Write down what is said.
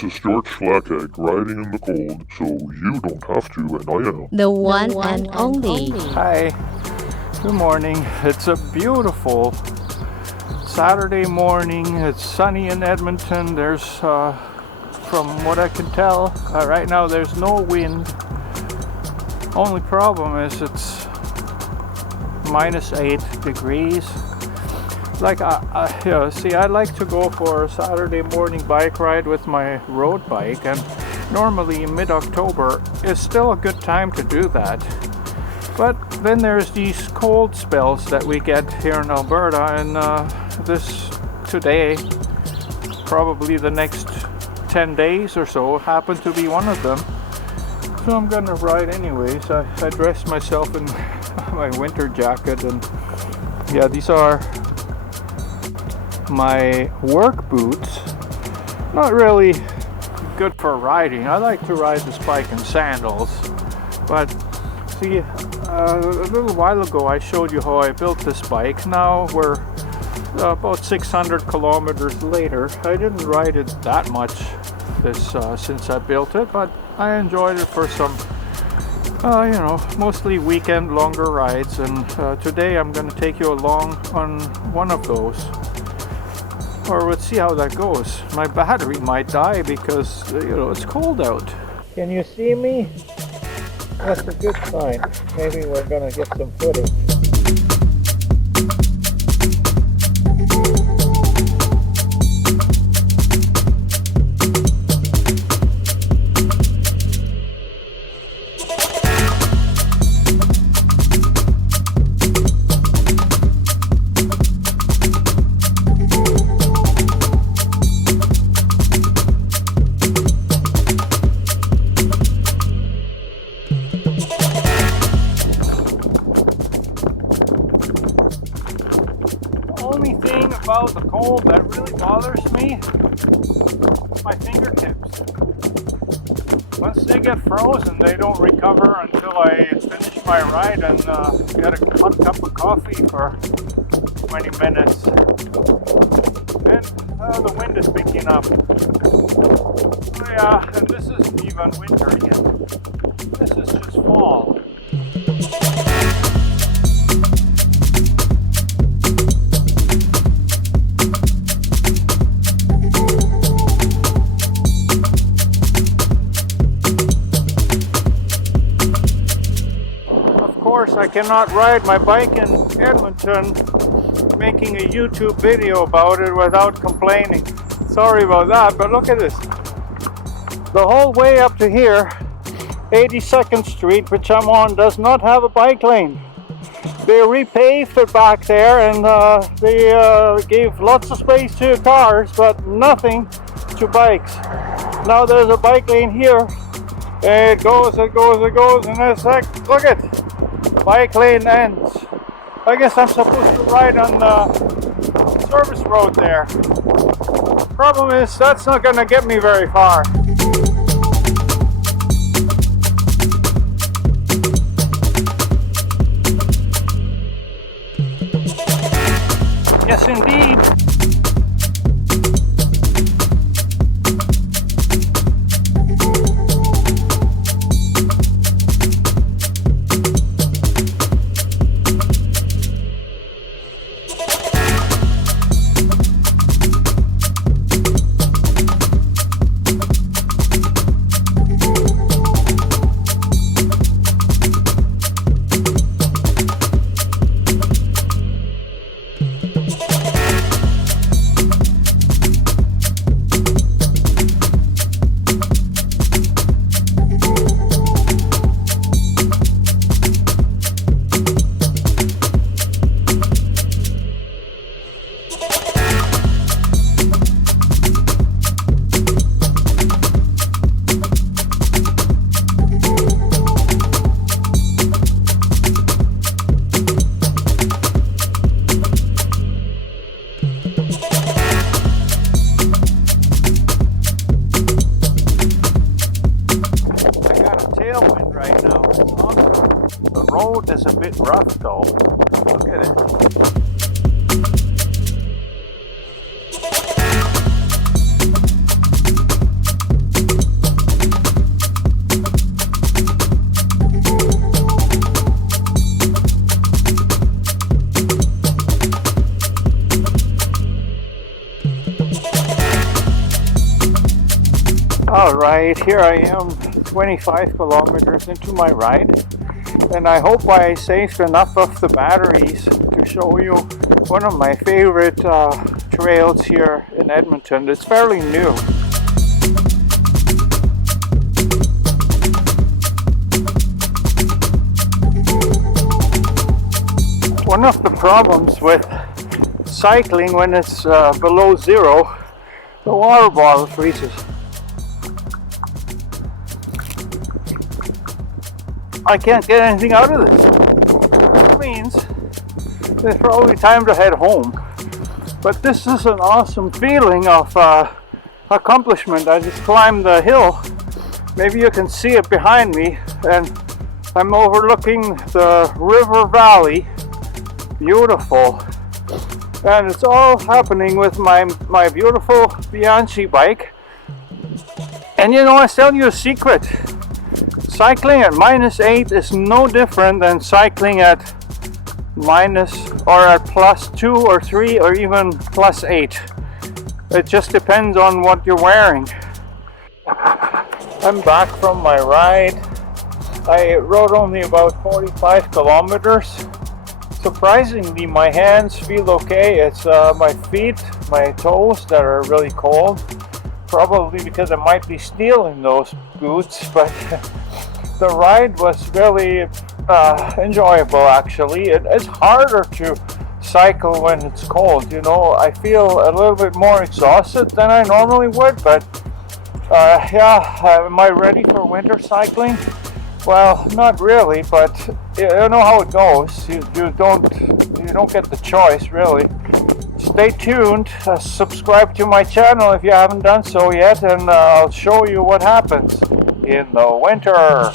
this is George Flackegg riding in the cold so you don't have to, and I am. The one and only. Hi, good morning. It's a beautiful Saturday morning. It's sunny in Edmonton. There's, from what I can tell, right now there's no wind. Only problem is it's minus 8 degrees. Like, I like to go for a Saturday morning bike ride with my road bike, and normally mid-October is still a good time to do that. But then there's these cold spells that we get here in Alberta, and today, probably the next 10 days or so, happen to be one of them. So I'm gonna ride anyways. I dressed myself in my winter jacket, and yeah, these are my work boots. Not really good for riding. I like to ride this bike in sandals, but see, a little while ago I showed you how I built this bike. Now we're about 600 kilometers later. I didn't ride it that much since I built it, but I enjoyed it for some mostly weekend longer rides, and today I'm going to take you along on one of those. Or let's see how that goes. My battery might die because, it's cold out. Can you see me? That's a good sign. Maybe we're gonna get some footage. About the cold that really bothers me, my fingertips. Once they get frozen, they don't recover until I finish my ride and get a hot cup of coffee for 20 minutes. Then the wind is picking up. Oh, yeah, and this isn't even winter yet. This is just fall. I cannot ride my bike in Edmonton making a YouTube video about it without complaining. Sorry about that, but look at this. The whole way up to here, 82nd Street, which I'm on, does not have a bike lane. They repaved it back there, and they gave lots of space to cars, but nothing to bikes. Now there's a bike lane here. It goes, and it's like, look at it. Bike lane ends. I guess I'm supposed to ride on the service road there. Problem is, that's not gonna get me very far. Yes, indeed. road is a bit rough though. Look at it. Alright, here I am 25 kilometers into my ride, and I hope I saved enough of the batteries to show you one of my favorite trails here in Edmonton. It's fairly new. One of the problems with cycling when it's below zero, the water bottle freezes. I can't get anything out of this. That means it's probably time to head home. But this is an awesome feeling of accomplishment. I just climbed the hill. Maybe you can see it behind me, and I'm overlooking the river valley. Beautiful. And it's all happening with my beautiful Bianchi bike. And you know, I tell you a secret. Cycling at -8 is no different than cycling at minus or at +2 or 3 or even +8. It just depends on what you're wearing. I'm back from my ride. I rode only about 45 kilometers. Surprisingly, my hands feel okay. It's my feet, my toes that are really cold. Probably because I might be stealing those boots, but the ride was really enjoyable actually. It's harder to cycle when it's cold, you know. I feel a little bit more exhausted than I normally would, but am I ready for winter cycling? Well, not really, but you know how it goes. You don't get the choice really. Stay tuned, subscribe to my channel if you haven't done so yet, and I'll show you what happens in the winter.